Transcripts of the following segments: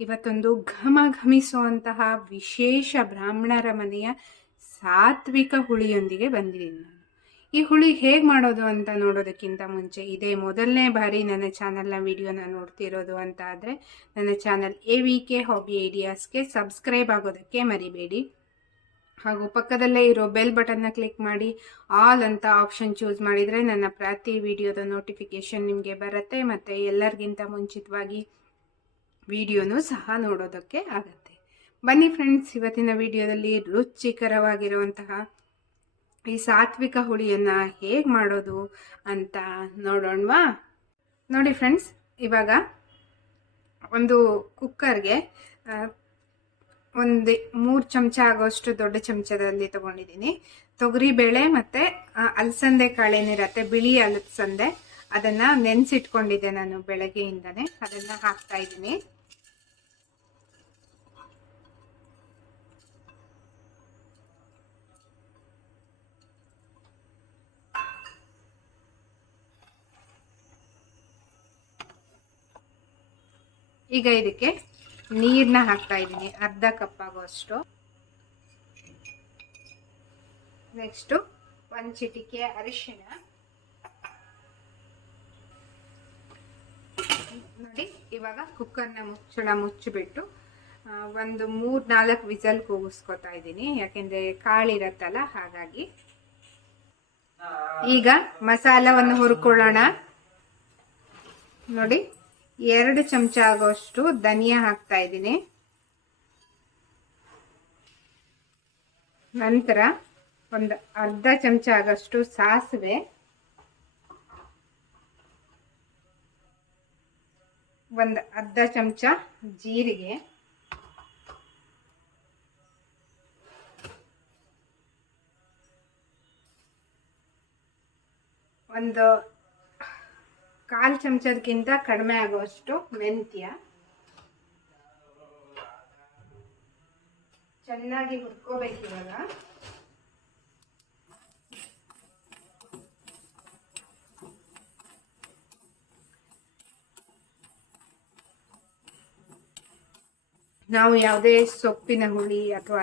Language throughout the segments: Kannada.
ಇವತ್ತೊಂದು ಘಮ ಘಮಿಸುವಂತಹ ವಿಶೇಷ ಬ್ರಾಹ್ಮಣರ ಮನೆಯ ಸಾತ್ವಿಕ ಹುಳಿಯೊಂದಿಗೆ ಬಂದಿದ್ದೀನಿ ನಾನು. ಈ ಹುಳಿ ಹೇಗೆ ಮಾಡೋದು ಅಂತ ನೋಡೋದಕ್ಕಿಂತ ಮುಂಚೆ ಇದೇ ಮೊದಲನೇ ಬಾರಿ ನನ್ನ ಚಾನಲ್ನ ವಿಡಿಯೋನ ನೋಡ್ತಿರೋದು ಅಂತ ಆದರೆ ನನ್ನ channel A V K hobby ಐಡಿಯಾಸ್ಗೆ subscribe ಆಗೋದಕ್ಕೆ ಮರಿಬೇಡಿ. ಹಾಗೂ ಪಕ್ಕದಲ್ಲೇ ಇರೋ ಬೆಲ್ ಬಟನ್ನ ಕ್ಲಿಕ್ ಮಾಡಿ ಆಲ್ ಅಂತ ಆಪ್ಷನ್ ಚೂಸ್ ಮಾಡಿದರೆ ನನ್ನ ಪ್ರತಿ ವಿಡಿಯೋದ ನೋಟಿಫಿಕೇಷನ್ ನಿಮಗೆ ಬರುತ್ತೆ ಮತ್ತು ಎಲ್ಲರಿಗಿಂತ ಮುಂಚಿತವಾಗಿ ವಿಡಿಯೋನೂ ಸಹ ನೋಡೋದಕ್ಕೆ ಆಗುತ್ತೆ. ಬನ್ನಿ ಫ್ರೆಂಡ್ಸ್, ಇವತ್ತಿನ ವಿಡಿಯೋದಲ್ಲಿ ರುಚಿಕರವಾಗಿರುವಂತಹ ಈ ಸಾತ್ವಿಕ ಹುಳಿಯನ್ನು ಹೇಗೆ ಮಾಡೋದು ಅಂತ ನೋಡೋಣವಾ? ನೋಡಿ ಫ್ರೆಂಡ್ಸ್, ಇವಾಗ ಒಂದು ಕುಕ್ಕರ್ಗೆ ಒಂದು ಮೂರು ಚಮಚ ಆಗೋಷ್ಟು ದೊಡ್ಡ ಚಮಚದಲ್ಲಿ ತೊಗೊಂಡಿದ್ದೀನಿ. ತೊಗರಿಬೇಳೆ ಮತ್ತು ಅಲಸಂದೆ ಕಾಳೇನಿರತ್ತೆ ಬಿಳಿ ಅಲಸಂದೆ, ಅದನ್ನು ನೆನೆಸಿಟ್ಕೊಂಡಿದ್ದೆ ನಾನು ಬೆಳಗ್ಗೆಯಿಂದನೇ, ಅದನ್ನು ಹಾಕ್ತಾ ಇದ್ದೀನಿ. ಈಗ ಇದಕ್ಕೆ ನೀರನ್ನ ಹಾಕ್ತಾ ಇದ್ದೀನಿ. ಅರ್ಧ ಕಪ್ ಆಗೋಷ್ಟು ನೆಕ್ಸ್ಟು ಒಂದು ಚಿಟಿಕೆ ಅರಿಶಿಣ ನೋಡಿ, ಇವಾಗ ಕುಕ್ಕರ್ನ ಮುಚ್ಚಳ ಮುಚ್ಚಿಬಿಟ್ಟು ಒಂದು ಮೂರು ನಾಲ್ಕು ವಿಸಲ್ ಕೂಗಿಸ್ಕೊತಾ ಇದ್ದೀನಿ. ಯಾಕೆಂದರೆ ಕಾಳಿರತ್ತಲ್ಲ ಹಾಗಾಗಿ. ಈಗ ಮಸಾಲವನ್ನು ಹುರ್ಕೊಳ್ಳೋಣ. ನೋಡಿ. ಎರಡು ಚಮಚ ಆಗೋಷ್ಟು ಧನಿಯಾ ಹಾಕ್ತಾ ಇದ್ದೀನಿ. ನಂತರ ಒಂದು ಅರ್ಧ ಚಮಚ ಆಗೋಷ್ಟು ಸಾಸಿವೆ. ಒಂದು ಅರ್ಧ ಚಮಚ ಜೀರಿಗೆ. ಒಂದು ಕಾಲು ಚಮಚದಕ್ಕಿಂತ ಕಡಿಮೆ ಆಗುವಷ್ಟು ಮೆಂತ್ಯ. ಚೆನ್ನಾಗಿ ಹುರ್ಕೋಬೇಕು ಇವಾಗ. ನಾವು ಯಾವುದೇ ಸೊಪ್ಪಿನ ಹುಳಿ ಅಥವಾ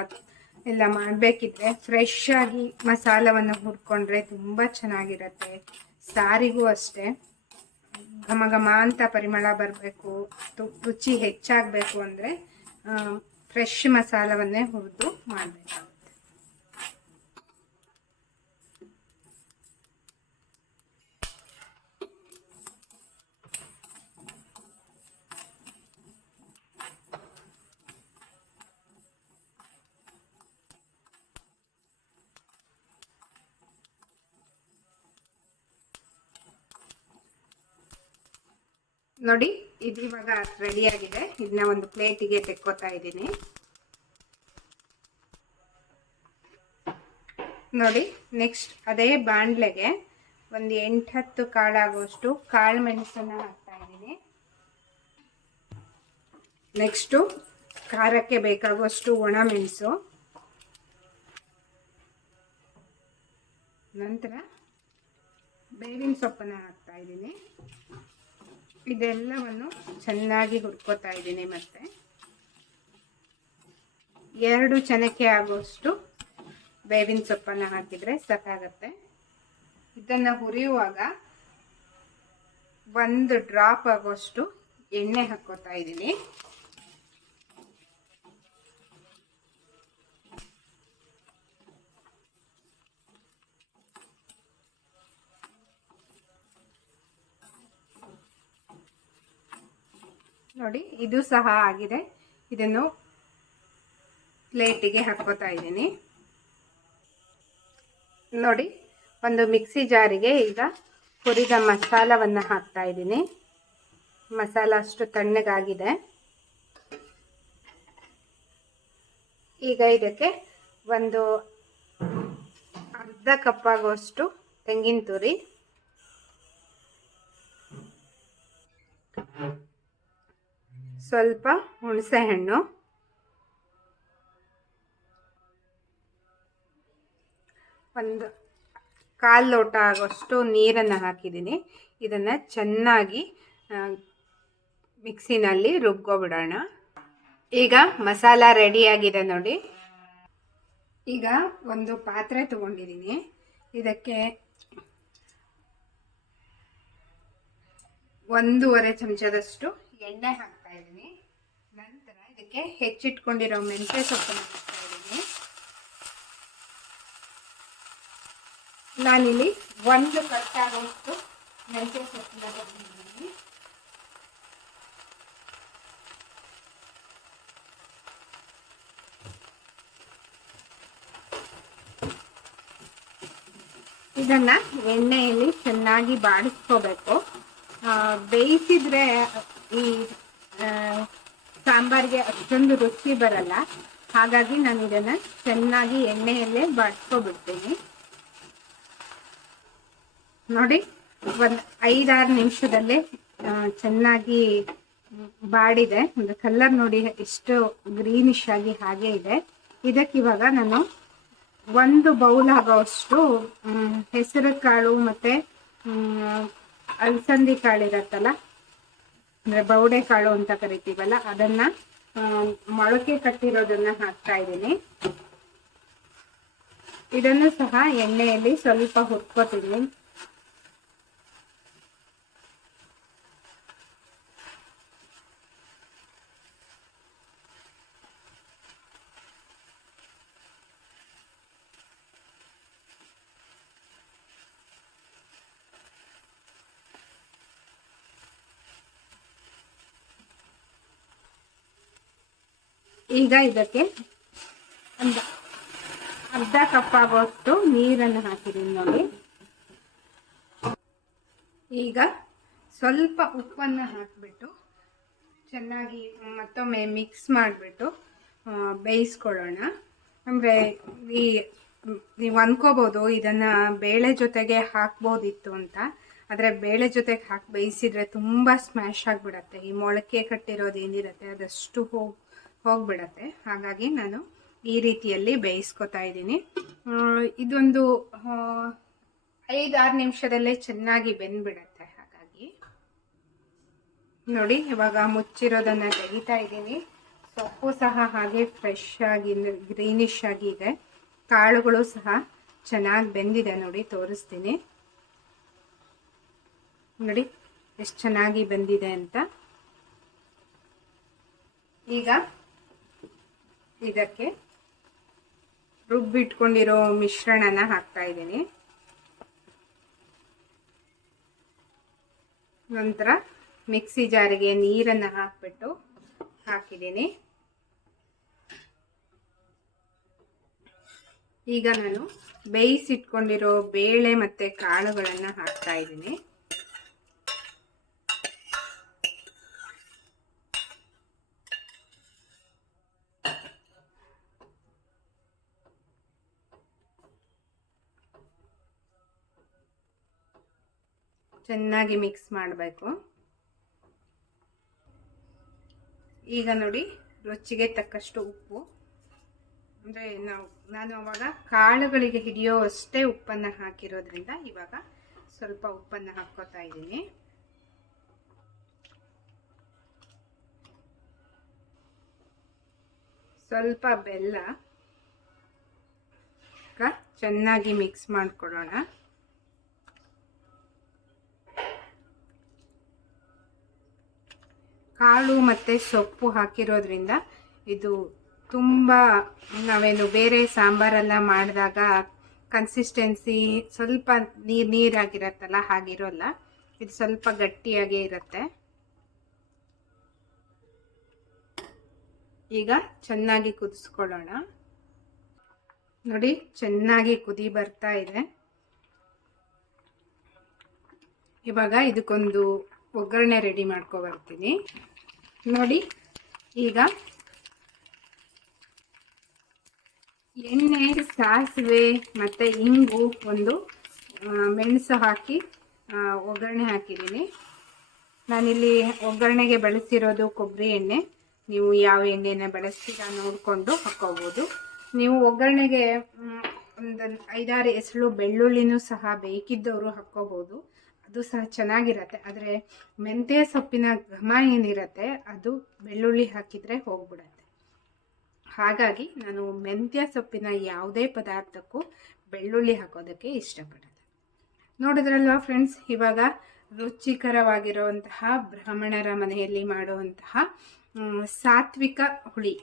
ಎಲ್ಲ ಮಾಡಬೇಕಿದ್ರೆ ಫ್ರೆಶ್ ಆಗಿ ಮಸಾಲವನ್ನು ಹುರ್ಕೊಂಡ್ರೆ ತುಂಬ ಚೆನ್ನಾಗಿರುತ್ತೆ. ಸಾರಿಗೂ ಅಷ್ಟೇ. ಘಮ ಘಮ ಅಂತ ಪರಿಮಳ ಬರಬೇಕು ರುಚಿ ಹೆಚ್ಚಾಗಬೇಕು ಅಂದರೆ ಫ್ರೆಶ್ ಮಸಾಲವನ್ನೇ ಹುರಿದು ಮಾಡಬೇಕಾಗುತ್ತೆ. ನೋಡಿ, ಇದು ಇವಾಗ ಆಗಿದೆ. ಇದನ್ನ ಒಂದು ಪ್ಲೇಟಿಗೆ ತೆಕ್ಕೋತಾ ಇದ್ದೀನಿ. ನೋಡಿ ನೆಕ್ಸ್ಟ್ ಅದೇ ಬಾಣಲೆಗೆ ಒಂದು ಎಂಟು ಹತ್ತು ಕಾಳಾಗುವಷ್ಟು ಕಾಳು ಮೆಣಸನ್ನು ಹಾಕ್ತಾ ಇದ್ದೀನಿ. ನೆಕ್ಸ್ಟು ಖಾರಕ್ಕೆ ಬೇಕಾಗುವಷ್ಟು ಒಣ ಮೆಣಸು. ನಂತರ ಬೇವಿನ ಸೊಪ್ಪನ್ನು ಹಾಕ್ತಾ ಇದ್ದೀನಿ. ಇದೆಲ್ಲವನ್ನು ಚೆನ್ನಾಗಿ ಹುರ್ಕೋತಾ ಇದ್ದೀನಿ ಮತ್ತೆ. ಎರಡು ಚನಕ್ಕೆ ಆಗುವಷ್ಟು ಬೇವಿನ ಸೊಪ್ಪನ್ನು ಹಾಕಿದರೆ ಸಾಕಾಗತ್ತೆ. ಇದನ್ನು ಹುರಿಯುವಾಗ ಒಂದು ಡ್ರಾಪ್ ಆಗುವಷ್ಟು ಎಣ್ಣೆ ಹಾಕೋತಾ ಇದ್ದೀನಿ. ನೋಡಿ, ಇದು ಸಹ ಆಗಿದೆ. ಇದನ್ನು ಪ್ಲೇಟಿಗೆ ಹಾಕೋತಾ ಇದ್ದೀನಿ. ನೋಡಿ, ಒಂದು ಮಿಕ್ಸಿ ಜಾರಿಗೆ ಈಗ ಹುರಿದ ಮಸಾಲವನ್ನು ಹಾಕ್ತಾ ಇದ್ದೀನಿ. ಮಸಾಲ ಅಷ್ಟು ತಣ್ಣಗಾಗಿದೆ. ಈಗ ಇದಕ್ಕೆ ಒಂದು ಅರ್ಧ ಕಪ್ ಆಗುವಷ್ಟು ತೆಂಗಿನ ತುರಿ. ಸ್ವಲ್ಪ ಹುಣಸೆಹಣ್ಣು. ಒಂದು ಕಾಲು ಲೋಟ ಆಗೋಷ್ಟು ನೀರನ್ನು ಹಾಕಿದ್ದೀನಿ. ಇದನ್ನು ಚೆನ್ನಾಗಿ ಮಿಕ್ಸಿನಲ್ಲಿ ರುಬ್ಕೊಬಿಡೋಣ ಈಗ ಮಸಾಲ ರೆಡಿ ಆಗಿದೆ ನೋಡಿ. ಈಗ ಒಂದು ಪಾತ್ರೆ ತಗೊಂಡಿದ್ದೀನಿ. ಇದಕ್ಕೆ ಒಂದೂವರೆ ಚಮಚದಷ್ಟು ಎಣ್ಣೆ ಇದ್ದೀನಿ ಹೆಚ್ಚಿಟ್ಕೊಂಡಿರೋ ಮೆಂತ್ಯ ಸೊಪ್ಪನ್ನು ಇದ್ದೀನಿ ನಾನಿಲ್ಲಿ ಒಂದು ಕಟ್ಟಾಗುವಷ್ಟು ಮೆಂತ್ಯ ಸೊಪ್ಪನ್ನ ತಗೊಂಡಿದ್ದೀನಿ. ಇದನ್ನ ಎಣ್ಣೆಯಲ್ಲಿ ಚೆನ್ನಾಗಿ ಬಾಡಿಸ್ಕೋಬೇಕು. ಬೇಯಿಸಿದ್ರೆ ಈ ಸಾಂಬಾರಿಗೆ ಅಷ್ಟೊಂದು ರುಚಿ ಬರಲ್ಲ. ಹಾಗಾಗಿ ನಾನು ಇದನ್ನ ಚೆನ್ನಾಗಿ ಎಣ್ಣೆಯಲ್ಲೇ ಬಾಡಿಸ್ಕೊಬಿಡ್ತೀನಿ. ನೋಡಿ, ಒಂದು ಐದಾರು ನಿಮಿಷದಲ್ಲೇ ಚೆನ್ನಾಗಿ ಬಾಡಿದೆ. ಒಂದು ಕಲರ್ ನೋಡಿ, ಎಷ್ಟು ಗ್ರೀನಿಶ್ ಆಗಿ ಹಾಗೆ ಇದೆ. ಇದಕ್ಕೆ ಇವಾಗ ನಾನು ಒಂದು ಬೌಲ್ ಆಗೋಷ್ಟು ಹೆಸರು ಕಾಳು ಮತ್ತೆ ಅಲಸಂದಿ ಕಾಳು ಇರತ್ತಲ್ಲ ಅಂದ್ರೆ ಬೌಡೆ ಕಾಳು ಅಂತ ಕರಿತೀವಲ್ಲ, ಅದನ್ನ ಮೊಳಕೆ ಕಟ್ಟಿರೋದನ್ನ ಹಾಕ್ತಾ ಇದ್ದೀನಿ. ಇದನ್ನು ಸಹ ಎಣ್ಣೆಯಲ್ಲಿ ಸ್ವಲ್ಪ ಹುರ್ಕೋತೀನಿ. ಈಗ ಇದಕ್ಕೆ ಒಂದು ಅರ್ಧ ಕಪ್ ಆಗೋಷ್ಟು ನೀರನ್ನು ಹಾಕಿದ್ದೀನಿ ನೋಡಿ. ಈಗ ಸ್ವಲ್ಪ ಉಪ್ಪನ್ನು ಹಾಕಿಬಿಟ್ಟು ಚೆನ್ನಾಗಿ ಮತ್ತೊಮ್ಮೆ ಮಿಕ್ಸ್ ಮಾಡಿಬಿಟ್ಟು ಬೇಯಿಸ್ಕೊಳ್ಳೋಣ. ಅಂದರೆ ಈ ನೀವು ಅಂದ್ಕೋಬೋದು ಇದನ್ನು ಬೇಳೆ ಜೊತೆಗೆ ಹಾಕ್ಬೋದಿತ್ತು ಅಂತ. ಆದರೆ ಬೇಳೆ ಜೊತೆಗೆ ಹಾಕಿ ಬೇಯಿಸಿದರೆ ತುಂಬ ಸ್ಮ್ಯಾಶ್ ಆಗಿಬಿಡತ್ತೆ. ಈ ಮೊಳಕೆ ಕಟ್ಟಿರೋದು ಏನಿರುತ್ತೆ, ಅದಷ್ಟು ಹೋಗಿ ಹೋಗ್ಬಿಡತ್ತೆ. ಹಾಗಾಗಿ ನಾನು ಈ ರೀತಿಯಲ್ಲಿ ಬೇಯಿಸ್ಕೊತಾ ಇದ್ದೀನಿ. ಇದೊಂದು ಐದಾರು ನಿಮಿಷದಲ್ಲೇ ಚೆನ್ನಾಗಿ ಬೆಂದ್ಬಿಡತ್ತೆ. ಹಾಗಾಗಿ ನೋಡಿ, ಇವಾಗ ಮುಚ್ಚಿರೋದನ್ನ ತೆಗಿತಾ ಇದ್ದೀನಿ. ಸೊಪ್ಪು ಸಹ ಹಾಗೆ ಫ್ರೆಶ್ ಆಗಿ ಗ್ರೀನಿಶ್ ಆಗಿ ಇದೆ. ಕಾಳುಗಳು ಸಹ ಚೆನ್ನಾಗಿ ಬೆಂದಿದೆ ನೋಡಿ, ತೋರಿಸ್ತೀನಿ. ನೋಡಿ, ಎಷ್ಟು ಚೆನ್ನಾಗಿ ಬಂದಿದೆ ಅಂತ. ಈಗ ಇದಕ್ಕೆ ರುಬ್ಬಿಟ್ಕೊಂಡಿರೋ ಮಿಶ್ರಣನ ಹಾಕ್ತಾ ಇದ್ದೀನಿ. ನಂತರ ಮಿಕ್ಸಿ ಜಾರಿಗೆ ನೀರನ್ನು ಹಾಕ್ಬಿಟ್ಟು ಹಾಕಿದ್ದೀನಿ. ಈಗ ನಾನು ಬೇಯಿಸಿಟ್ಕೊಂಡಿರೋ ಬೇಳೆ ಮತ್ತೆ ಕಾಳುಗಳನ್ನು ಹಾಕ್ತಾ ಇದ್ದೀನಿ. ಚೆನ್ನಾಗಿ ಮಿಕ್ಸ್ ಮಾಡಬೇಕು. ಈಗ ನೋಡಿ, ರುಚಿಗೆ ತಕ್ಕಷ್ಟು ಉಪ್ಪು. ಅಂದರೆ ನಾವು, ನಾನು ಅವಾಗ ಕಾಳುಗಳಿಗೆ ಹಿಡಿಯೋ ಅಷ್ಟೇ ಉಪ್ಪನ್ನು ಹಾಕಿರೋದ್ರಿಂದ ಇವಾಗ ಸ್ವಲ್ಪ ಉಪ್ಪನ್ನು ಹಾಕ್ಕೋತಾ ಇದ್ದೀನಿ. ಸ್ವಲ್ಪ ಬೆಲ್ಲ. ಚೆನ್ನಾಗಿ ಮಿಕ್ಸ್ ಮಾಡಿಕೊಡೋಣ ಕಾಳು ಮತ್ತು ಸೊಪ್ಪು ಹಾಕಿರೋದ್ರಿಂದ ಇದು ತುಂಬ ನಾವೇನು ಬೇರೆ ಸಾಂಬಾರೆಲ್ಲ ಮಾಡಿದಾಗ ಕನ್ಸಿಸ್ಟೆನ್ಸಿ ಸ್ವಲ್ಪ ನೀರು ನೀರಾಗಿರತ್ತಲ್ಲ, ಹಾಗಿರೋಲ್ಲ. ಇದು ಸ್ವಲ್ಪ ಗಟ್ಟಿಯಾಗೇ ಇರುತ್ತೆ. ಈಗ ಚೆನ್ನಾಗಿ ಕುದಿಸ್ಕೊಳ್ಳೋಣ. ನೋಡಿ, ಚೆನ್ನಾಗಿ ಕುದಿ ಬರ್ತಾ ಇದೆ. ಇವಾಗ ಇದಕ್ಕೊಂದು ಒಗ್ಗರಣೆ ರೆಡಿ ಮಾಡ್ಕೊ ಬರ್ತೀನಿ. ನೋಡಿ, ಈಗ ಎಣ್ಣೆ ಸಾಸಿವೆ ಮತ್ತು ಇಂಗು ಒಂದು ಮೆಣಸು ಹಾಕಿ ಒಗ್ಗರಣೆ ಹಾಕಿದ್ದೀನಿ. ನಾನಿಲ್ಲಿ ಒಗ್ಗರಣೆಗೆ ಬಳಸಿರೋದು ಕೊಬ್ಬರಿ ಎಣ್ಣೆ. ನೀವು ಯಾವ ಎಣ್ಣೆನ ಬಳಸ್ತೀರಾ ನೋಡಿಕೊಂಡು ಹಾಕ್ಕೋಬೋದು ನೀವು ಒಗ್ಗರಣೆಗೆ ಒಂದು ಐದಾರು ಎಸಳು ಬೆಳ್ಳುಳ್ಳಿನೂ ಸಹ ಬೇಕಿದ್ದವರು ಹಾಕ್ಕೋಬೋದು ಅದು ಸಹ ಚೆನ್ನಾಗಿರತ್ತೆ. ಆದರೆ ಮೆಂತ್ಯ ಸೊಪ್ಪಿನ ಘಮ ಏನಿರತ್ತೆ, ಅದು ಬೆಳ್ಳುಳ್ಳಿ ಹಾಕಿದರೆ ಹೋಗ್ಬಿಡತ್ತೆ. ಹಾಗಾಗಿ ನಾನು ಮೆಂತ್ಯ ಸೊಪ್ಪಿನ ಯಾವುದೇ ಪದಾರ್ಥಕ್ಕೂ ಬೆಳ್ಳುಳ್ಳಿ ಹಾಕೋದಕ್ಕೆ ಇಷ್ಟಪಡೋದು. ನೋಡಿದ್ರಲ್ವಾ ಫ್ರೆಂಡ್ಸ್, ಇವಾಗ ರುಚಿಕರವಾಗಿರುವಂತಹ ಬ್ರಾಹ್ಮಣರ ಮನೆಯಲ್ಲಿ ಮಾಡುವಂತಹ ಸಾತ್ವಿಕ ಹುಳಿ.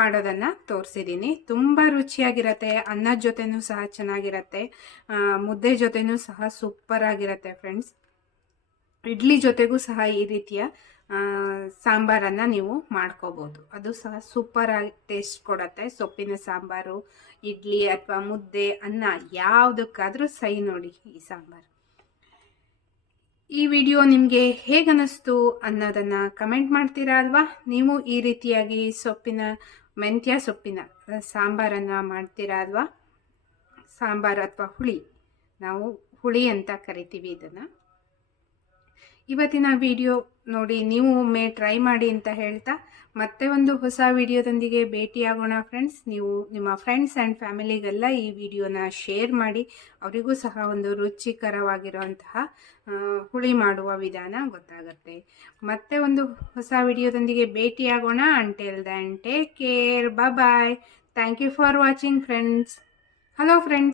ಮಾಡೋದನ್ನು ತೋರಿಸಿದ್ದೀನಿ ತುಂಬ ರುಚಿಯಾಗಿರುತ್ತೆ ಅನ್ನದ ಜೊತೆನೂ ಸಹ ಚೆನ್ನಾಗಿರತ್ತೆ ಮುದ್ದೆ ಜೊತೆನೂ ಸಹ ಸೂಪರ್ ಆಗಿರತ್ತೆ ಫ್ರೆಂಡ್ಸ್ ಇಡ್ಲಿ ಜೊತೆಗೂ ಸಹ ಈ ರೀತಿಯ ಸಾಂಬಾರನ್ನು ನೀವು ಮಾಡ್ಕೋಬೋದು. ಅದು ಸಹ ಸೂಪರಾಗಿ ಟೇಸ್ಟ್ ಕೊಡುತ್ತೆ. ಸೊಪ್ಪಿನ ಸಾಂಬಾರು, ಇಡ್ಲಿ ಅಥವಾ ಮುದ್ದೆ, ಅನ್ನ ಯಾವುದಕ್ಕಾದರೂ ಸೈ ನೋಡಿ ಈ ಸಾಂಬಾರು. ಈ ವಿಡಿಯೋ ನಿಮಗೆ ಹೇಗನ್ನಿಸ್ತು ಅನ್ನೋದನ್ನು ಕಮೆಂಟ್ ಮಾಡ್ತೀರಾ ಅಲ್ವಾ? ನೀವು ಈ ರೀತಿಯಾಗಿ ಸೊಪ್ಪಿನ ಮೆಂತ್ಯ ಸೊಪ್ಪಿನ ಸಾಂಬಾರನ್ನು ಮಾಡ್ತೀರಾ ಅಲ್ವಾ? ಸಾಂಬಾರು ಅಥವಾ ಹುಳಿ. ನಾವು ಹುಳಿ ಅಂತ ಕರಿತೀವಿ ಇದನ್ನು. ಇವತ್ತಿನ ವಿಡಿಯೋ ನೋಡಿ ನೀವು ಒಮ್ಮೆ ಟ್ರೈ ಮಾಡಿ ಅಂತ ಹೇಳ್ತಾ ಮತ್ತೆ ಒಂದು ಹೊಸ ವಿಡಿಯೋದೊಂದಿಗೆ ಭೇಟಿಯಾಗೋಣ ಫ್ರೆಂಡ್ಸ್ ನೀವು ನಿಮ್ಮ ಫ್ರೆಂಡ್ಸ್ ಆ್ಯಂಡ್ ಫ್ಯಾಮಿಲಿಗೆಲ್ಲ ಈ ವಿಡಿಯೋನ ಶೇರ್ ಮಾಡಿ ಅವರಿಗೂ ಸಹ ಒಂದು ರುಚಿಕರವಾಗಿರುವಂತಹ ಹುಳಿ ಮಾಡುವ ವಿಧಾನ ಗೊತ್ತಾಗುತ್ತೆ. ಮತ್ತೆ ಒಂದು ಹೊಸ ವಿಡಿಯೋದೊಂದಿಗೆ ಭೇಟಿಯಾಗೋಣ. Until then take care bye thank you for watching friends hello friends